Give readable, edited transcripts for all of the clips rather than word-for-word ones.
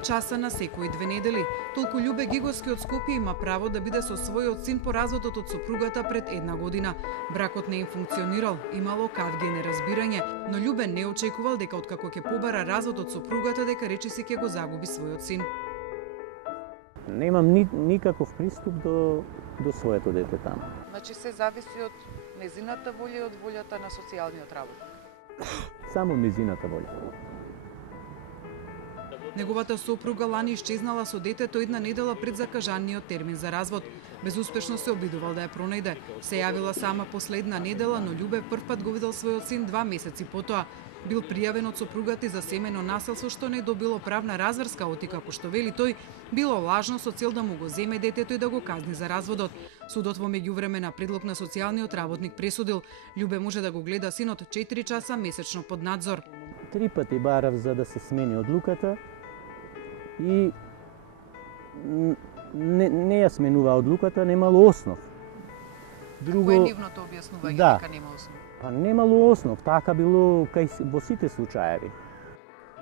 часа на секои 2 недели. Толку Љубе Гигоски од Скопје има право да биде со својот син по разводот од сопругата пред 1 година. Бракот не им функционирал, имало кавги неразбирање, но Љубе не очекувал дека откако ќе побара развод од сопругата дека речиси ќе го загуби својот син. Немам никаков приступ до своето дете таму. Значи се зависи од незината волја и од волјата на социјалниот работник. Само незината волја. Неговата сопруга лани исчезнала со детето една недела пред закажаниот термин за развод. Безуспешно се обидувал да ја пронајде. Се јавила сама последна недела, но Љубе првпат го видел својот син 2 месеци потоа. Бил пријавен од сопругата за семено насилство што не добило правна разврска, оти како што вели тој, било лажно со цел да му го земе детето и да го казни за разводот. Судот во меѓувреме на предлог на социјалниот работник пресудил, Љубе може да го гледа синот 4 часа месечно под надзор. 3 пати барав за да се смени одлуката и не ја сменува одлуката, немало основ. Друго... Кој е нивното објаснување дека нема основ? Па немало основ, така било во сите случаеви.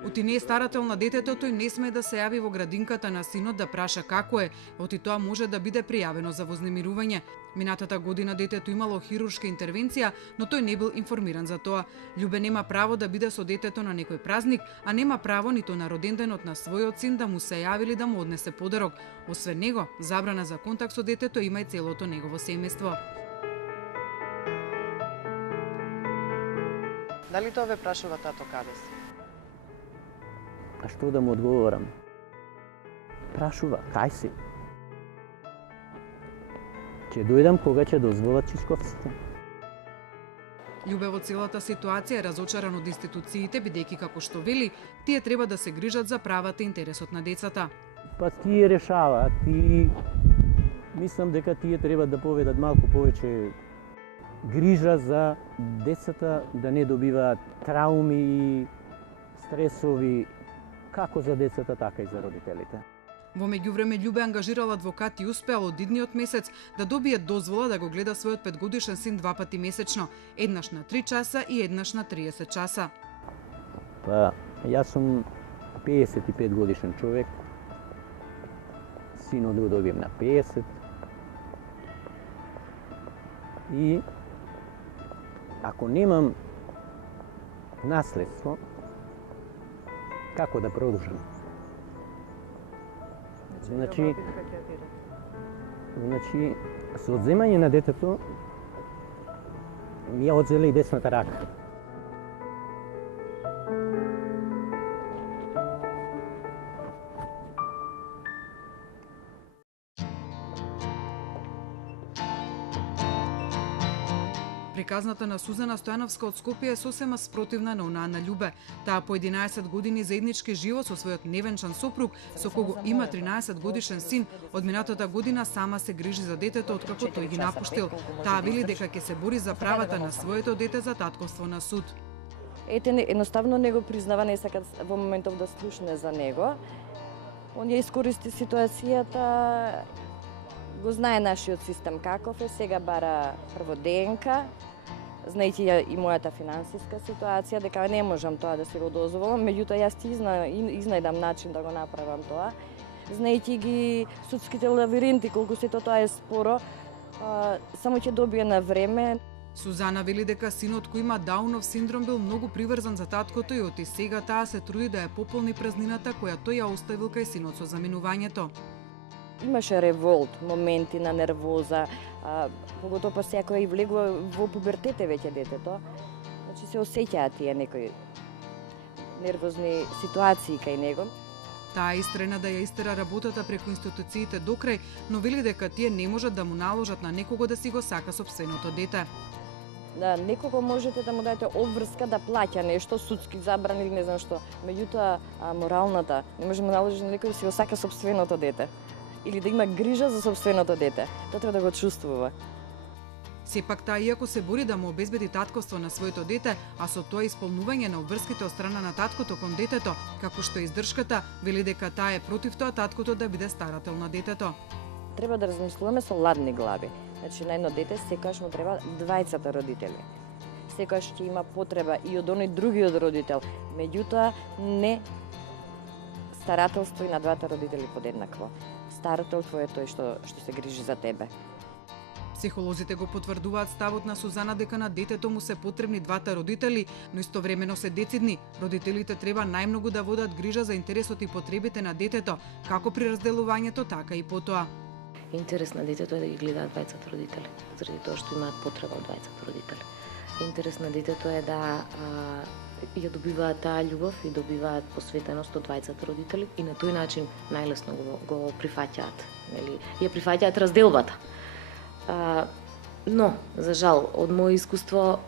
Оти не е старател на детето, тој не сме да се јави во градинката на синот да праша како е, оти тоа може да биде пријавено за вознемирување. Минатата година детето имало хируршка интервенција, но тој не бил информиран за тоа. Љубе нема право да биде со детето на некој празник, а нема право ниту на роденденот на својот син да му се јави или да му однесе подарок. Освен него, забрана за контакт со детето има и целото негово семејство. Дали тоа ве прашува тато каде си? А што да му одговорам? Прашува, кај си? Ќе дојдам кога ќе дозволат чичковците. Љубе во целата ситуација е разочаран од институциите, бидејќи како што вели, тие треба да се грижат за правата и интересот на децата. Па тие решаваат и мислам дека тие треба да поведат малку повеќе грижа за децата да не добиваат трауми и стресови како за децата, така и за родителите. Во меѓувреме Љубе ангажирал адвокат и успеал од идниот месец да добие дозвола да го гледа својот 5-годишен син 2 пати месечно, еднаш на 3 часа и еднаш на 30 часа. Па, јас сум 55 годишен човек, синот го добием на 50 и ако немам наследство, како да продолжам? Значи, со одземање на детето ми ја одзеле и десната рака. Приказната на Сузана Стојановска од Скопје е сосема спротивна на онаа на Љубе. Таа по 11 години заеднички живот со својот невенчан сопруг, со кого има 13 годишен син, од минатата година сама се грижи за детето откако тој ги напуштил. Таа вели дека ќе се бори за правата на своето дете за татковство на суд. Ете, едноставно не го признава, не сака во моментов да слушне за него. Он ја искористи ситуацијата, го знае нашиот систем каков е, сега бара прво ДНК, знаејќи ја и мојата финансиска ситуација, дека не можам тоа да се го дозволам, меѓутоа јас ти изнајдам начин да го направам тоа. Знаејќи ги судските лавиринти, колку сето тоа е споро, само ќе добие на време. Сузана вели дека синот кој има Даунов синдром бил многу приврзан за таткото и оти сега таа се труди да ја пополни празнината која тој ја оставил кај синот со заминувањето. Имаше револт, моменти на нервоза, поготоа па секој и влегува во пубертете веќе детето. Значи се осеќаат тие некои нервозни ситуации кај него. Таа истрена да ја истера работата преку институциите до крај, но вели дека тие не можат да му наложат на некого да си го сака сопственото дете. Да, некого можете да му дадете обврска да плаќа нешто, судски забрани или не знам што. Меѓутоа, моралната, не може да наложи на некој да си го сака сопственото дете. Или да има грижа за сопственото дете. Тоа треба да го чувствува. Сепак таа иако се бори да му обезбеди татковство на своето дете, а со тоа исполнување на обврските од страна на таткото кон детето, како што е издршката, вели дека таа е против тоа таткото да биде старател на детето. Треба да размислуваме со ладни глави. Значи на едно дете секогаш му треба двајцата родители. Секогаш ќе има потреба и од оној другиот родител. Меѓутоа не старателство и на двата родители подеднакво. Старателство е тој што се грижи за тебе. Психолозите го потврдуваат ставот на Сузана дека на детето му се потребни двата родители, но истовремено се децидни. Родителите треба најмногу да водат грижа за интересот и потребите на детето, како при разделувањето, така и потоа. Интерес на детето е да ги гледаат двајцата родители, заради тоа што имаат потреба од двајцата родители. Интерес на детето е да ја добиваат таа љубов и добиваат посветеност од двајцата родители и на тој начин најлесно го прифаќаат, нели? Ја прифаќаат разделбата. Но, за жал, од моје искуство,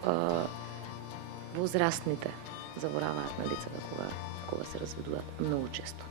возрастните забораваат на децата кога се разведуваат многу често.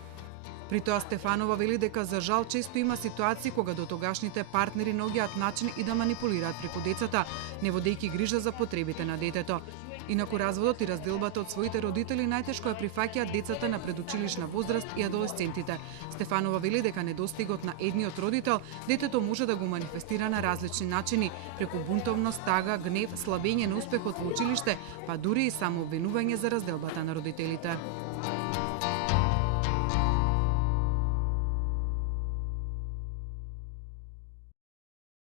При тоа Стефанова вели дека за жал често има ситуации кога дотогашните партнери наоѓаат начин и да манипулираат преку децата, не водејќи грижа за потребите на детето. Инаку разводот и разделбата од своите родители најтешко ја прифаќаат децата на предучилишна возраст и адолесцентите. Стефанова вели дека недостигот на едниот родител детето може да го манифестира на различни начини, преку бунтовност, тага, гнев, слабење на успехот во училиште, па дури и самообвинување за разделбата на родителите.